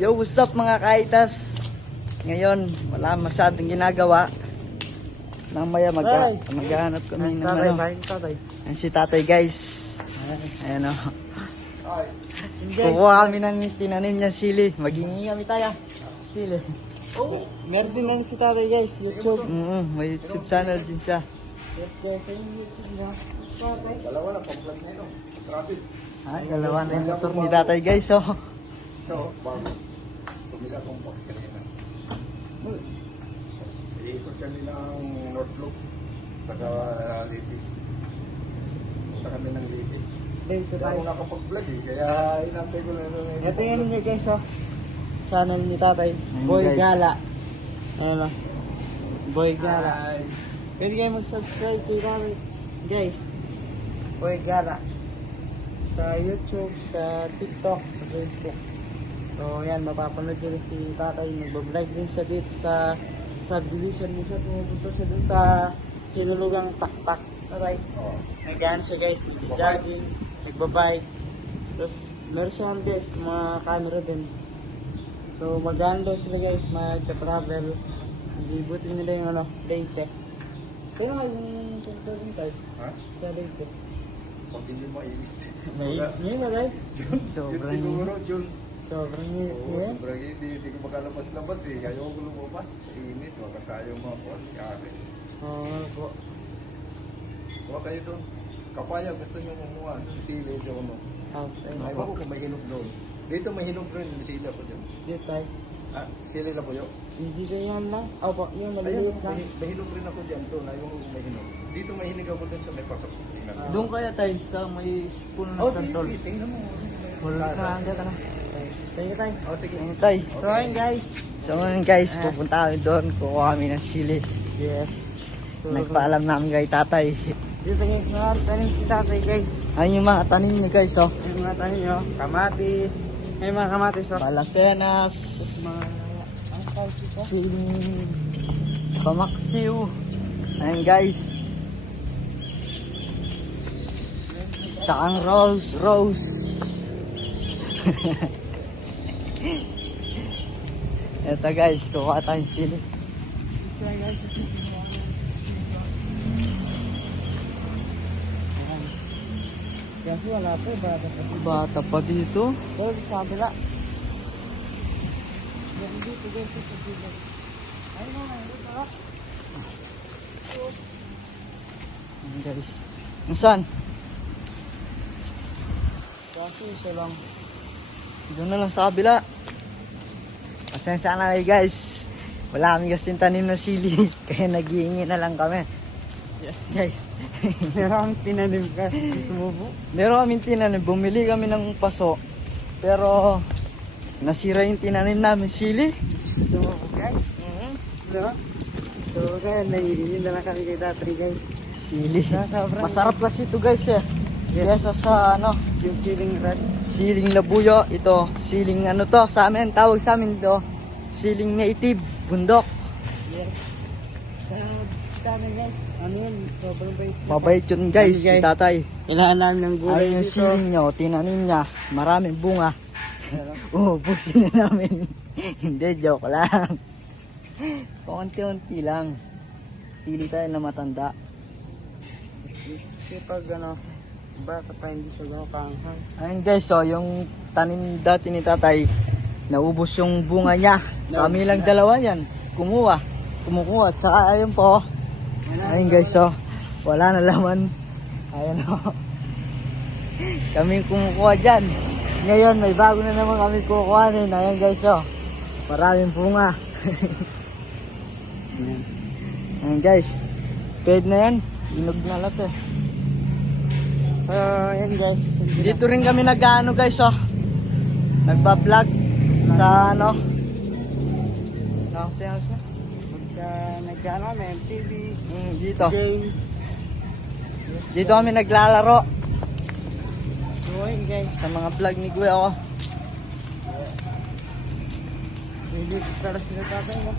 Yo, what's up mga kaitas? Ngayon, wala masyadong ginagawa. Mamaya maghahanap kami ng ano. Yan si tatay guys. Ayan o. Kukuha kami ng tinanim niya sili. Maghingi kami tayo. Sili. Oh, meron din lang si tatay guys, YouTube. May YouTube channel din siya. Yes guys, sa YouTube niya. Dalawa lang, pang-vlog na ito. Traffic. Dalawa na yung motor ni tatay guys oh. Ito, bago. Tumila kong box kanina. Iikot kami ng North Loop. Saka Liti. Punta kami ng Liti. Dito Hindi tayo. ako nakapag-vlog eh. Kaya inantay ko na ito. Ito yun niya guys, oh. Channel ni tatay. Ayun, Boy guys. Gala. Ano lang. Boy Gala. Hi. Pwede kayo mag-subscribe kay tatay. Guys. Boy Gala. Sa YouTube, sa TikTok, sa Facebook. So yan, mapapanood nyo rin si tatay. Nagbablog din siya dito sa subdivision. Minsan pumupunta siya dun sa hinulugang tak-tak. Alright. Nag-ano siya guys, nag-jogging, nagbabike. Tapos meron siya guys, mga camera din. So mag-ano daw sila guys, mag-travel. Ibutin nila yung ano, Leyte. Kaya nga yung punta din tayo. Ha? Sa Leyte. Pag hindi mainit. Ngayon ba guys? Jun Sobrang siguro, Jun. Sobrang init Oo, ngayon. sobrang init. Hindi ko makalabas-labas eh. Ayaw ko lumabas. Init. Wala tayo mga kuwan. Kaya. Oo po. Kuha kayo doon. Kapaya, gusto nyo kumuha. Sili doon. Okay. Ay, ko kung may hinog doon. Dito may hinog rin. Sili ako dyan. Dito tayo. Ah, sili na po yun. Hindi ko yan lang. Opo, yung Ayun, maliliit lang. may hinog rin ako dyan doon. Ayaw ko kung may hinog. Dito may hinog ako doon sa may pasok. Tingnan mo. Doon kaya tayo sa may spoon ng Oh, santol. sige, tingnan mo. Wala ka na, andyan ka na. Thank you tayo. Oh, sige. Ayun tay. So ayun guys. So ngayon guys, pupunta kami doon. Kukuha kami ng sili. Yes. So Nagpaalam namin kay tatay. dito yung mga tanim si tatay guys. Ayun yung mga tanim niya guys oh. Yung mga tanim nyo. Kamatis. May mga kamatis oh. Balasenas. Mga ang tawag dito? Siling pamaksiw. Ayun guys. Tsaka ang rose. Ito guys, kukuha tayong sili. So guys. Ayan. Kasi wala po. Bata pa dito. Bata pa dito. Pero sa kabila. Yan dito guys. Sa kabila. Ayun na. Dito ka. Ayun guys. Saan? Kasi isa lang. Doon na lang sa kabila. Pasensya na kayo guys. Wala kami kasing tanim na sili. Kaya naghihingi na lang kami. Yes guys. Meron tinanim ka. Tumubo. Meron kaming tinanim. Bumili kami ng paso. Pero nasira yung tinanim namin sili. Tumubo guys. Diba? So kaya nahihingin na lang kami kay tatay guys. Sili. Sobrang- Masarap kasi ito guys eh. Kesa sa ano, Yung feeling red. siling labuyo. Ito, siling ano to sa amin. Tawag sa amin to. Siling native. Bundok. Yes. Sa amin guys. Ano yun? Sobrang bait. Mabait yun guys, si Guys. tatay. Kailangan namin ng Ay, gulay yung dito. siling nyo, tinanim niya. Maraming bunga. Pero, Ubusin na namin. Hindi, joke lang. Paunti-unti lang. Pili tayo na matanda. kasi pag ano, bata pa hindi siya gano'ng kaanghang. Ayun guys, so yung tanim dati ni tatay, naubos yung bunga niya. Kami lang dalawa yan. Kumukuha. Tsaka ayun po. Ayun guys, so wala na laman. Ayun o. Kami kumukuha dyan. Ngayon, may bago na naman kami kukuhanin. Ayun guys, so maraming bunga. Ayun guys, pwede na yan. Inog na lahat eh. So, yan guys. Dito rin kami nag-ano guys oh. Nagba-vlog sa ano. Nakasayang na. Pagka nag-ano kami, MTV, Dito. games. Dito kami naglalaro So, yun guys. sa mga vlog ni Kuya ko. Hindi ko para sila tatay mo.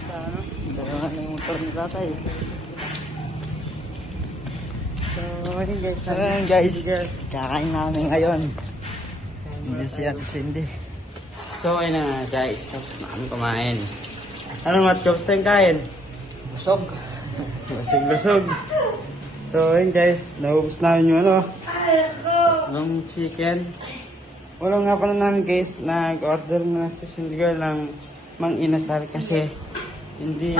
Sa ano? Dalawa na yung motor ni tatay. So, yun guys. So yun guys, kakain namin ngayon. Hindi si Ate Cindy. So, ayun na nga guys. Tapos na kami kumain. Ano nga, kamusta yung kain? Busog. Lusog-lusog. So, ayun guys. Naubos namin yung ano. Yung chicken. Wala nga pala namin guys. Nag-order na si Cindy Girl ng mang inasal kasi hindi...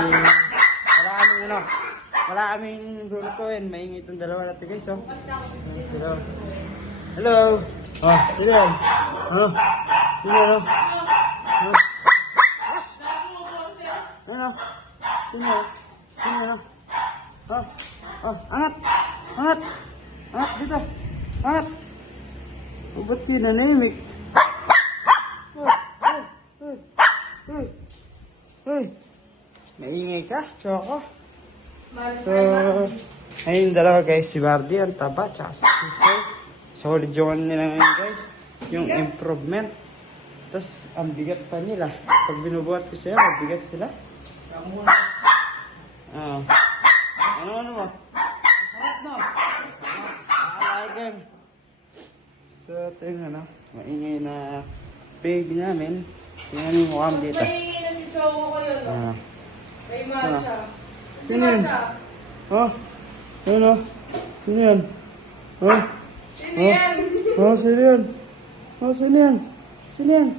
Wala kaming lulutuin. Maingay itong dalawa natin guys. Oh. Hello. Hello. Oh, sino yan? Oh, sino yan? Oh? Ano? Sino yan? Sino yan? Oh, oh, angat! Angat! Angat dito! Angat! Oh, ba't tinanimik? Hey! Maingay ka, Choco. So, ayun dalawa guys, si Bardi, ang taba, tsaka si Teacher. Solid yung ano nila ngayon guys. Yung improvement. Tapos, ang bigat pa nila. Pag binubuhat ko sila, mabigat sila. Ano mo? Masarap no? Alagan. So, ito yung ano, maingay na baby namin. Tingnan yung mukha dito. Maingay na si Choco ko yun. May matcha. Sino yan? Oh? Ano? Sino yan? Oh? Sino yan? Oh, sino yan? Oh, sino yan? Sino yan?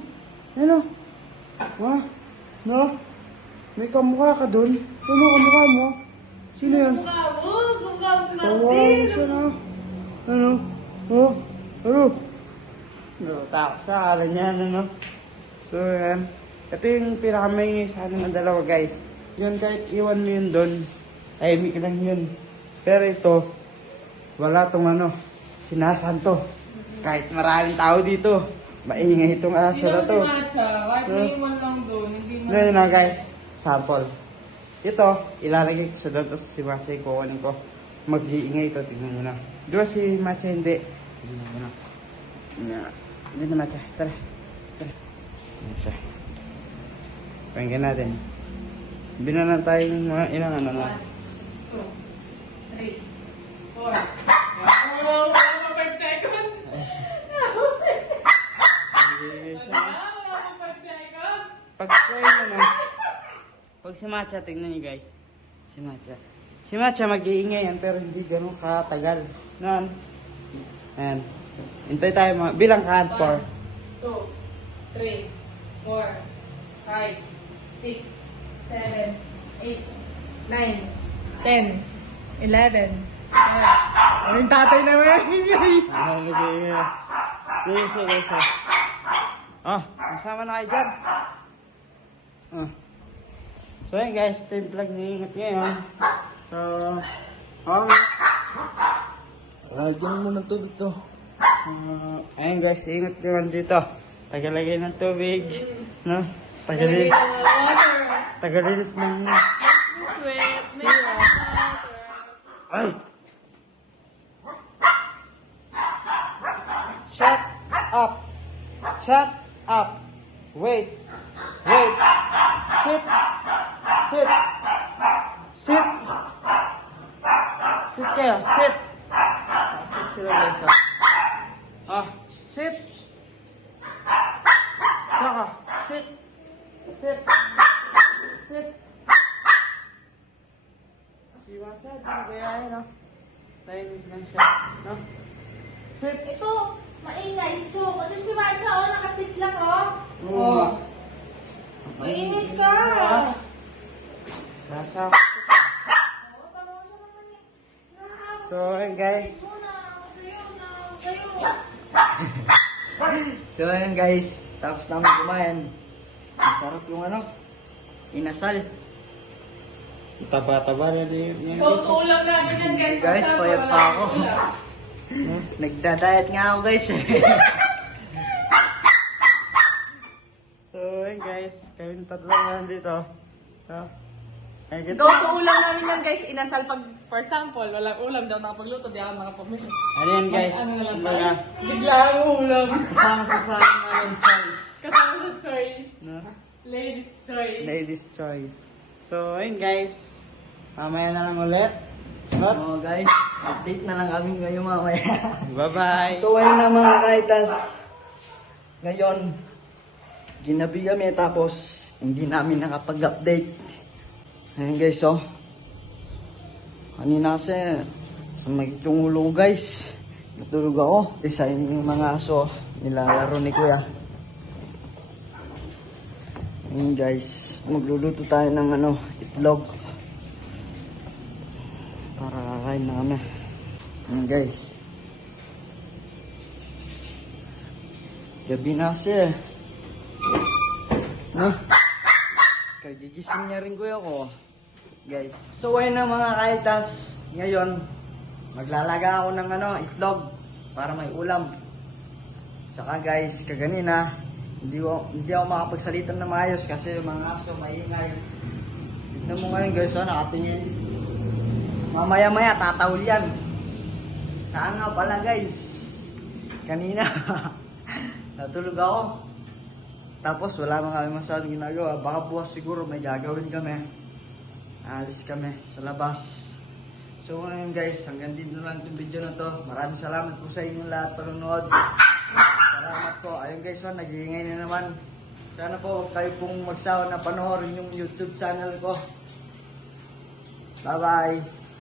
Ano? Ha? No? May kamukha ka dun? Ano kamukha mo? Sino yan? Mukha mo. Mukha mo si Oh, wow, Martin. sino? Ano? Oh? Ano? Takot sa akala niya, ano? So, yan. Ito yung pinakamaingay sa akin ng dalawa, guys. Yun, kahit iwan mo yun doon, tahimik lang yun. Pero ito, wala tong ano, sinasanto. Kahit maraming tao dito, maingay itong aso Hindi na naman to. si Matcha. Kahit may iwan lang doon. Hindi man. Ngayon na guys, sample. Ito, ilalagay ko sa doon, tapos si Matcha kukunin ko. Mag-iingay ito, tignan nyo na. Di ba si Matcha hindi? Tignan nyo na. Hindi na Matcha, tara. Tara. Ayan siya. Pahinggan natin. Binanan tayong mga ilang ano na. 1, 2, 3, 4. Wala pa 5 seconds. Wala pa 5 seconds. Pag-try mo na. Pag si Matcha, tingnan niyo guys. Si Matcha. Si Matcha mag-iingay yan pero hindi ganun katagal. Noon. Ayan. Hintay tayo mga. Bilang ka. 4. 2, 3, 4, 5, 6, 7, 8, 9, 10, 11, 12. Ano yung tatay na mo yan? Nag-iingay. Lisa. Masama na kayo dyan. So yun guys, ito yung vlog ni Ingat ngayon. So, Lagyan mo ng tubig to. ayun guys, ingat naman dito. Tagalagay ng tubig. No? Tagalinis ng... Sweat, make water. Ay! Shut up! Shut up! Wait! Wait! Sit! Sit! Sit! Sit kayo! Sit! Sit sila guys. Sit! Tsaka, sit! Sit! Sit! Si Matcha, di mo gayahin, no? Tahimik lang siya, no? Sit! Ito, maingay si Choco. Ito si Matcha, oh, nakasit lang, oh. Oh. Mainis ka. Sasakot kita. Oh, tama mo naman eh. Nakakapos So, ayun guys. mo na. Sa'yo. So ayun guys, tapos namin kumain. Masarap yung ano, inasal. Taba-taba na niya. So, ulam natin yan guys. Guys, Basta payat wala pa ako. ulam. Nagda-diet nga ako guys. So, ayun guys. Kami tatlo lang dito. So, ayun kita. Go to ulam namin yan guys. Inasal pag, for example, walang ulam daw nakapagluto, di ako nakapagluto. Ano yan guys? Ano na lang Mga tayo? Bigla ang ulam. kasama sa ng choice. Kasama sa choice. No? Ladies choice. Ladies choice. So, ayun guys. Mamaya na lang ulit. Hop. Oh guys, update na lang kami ngayon mamaya. Bye-bye. So ayun na mga kaitas. Ngayon, Ginabi kami tapos hindi namin nakapag-update. Ayan guys, oh. Kanina kasi magiging ulo guys. Natulog ako. Isa yung mga aso nilalaro ni Kuya. Ayan guys, magluluto tayo ng itlog. Para kakain na kami. Ayan guys. Gabi na kasi. No? Kagigising niya rin Kuya ko. Guys. So ayun na mga kaitas. Ngayon, maglalaga ako ng itlog para may ulam. Saka guys, kaganina, hindi ako makapagsalita na maayos kasi mga aso maingay. Tignan mo ngayon guys, nakatingin. Mamaya-maya tatawul yan. Saan nga pala guys? Kanina, natulog ako. Tapos wala mga kami masyadong ginagawa. Baka bukas siguro may gagawin kami. Alis kami sa labas. So ngayon guys, hanggang dito lang itong video na to. Maraming salamat po sa inyong lahat panonood. Salamat po. Ayun guys, nag-iingay na naman. Sana po kayo pong magsawa na panoorin yung YouTube channel ko. Bye bye!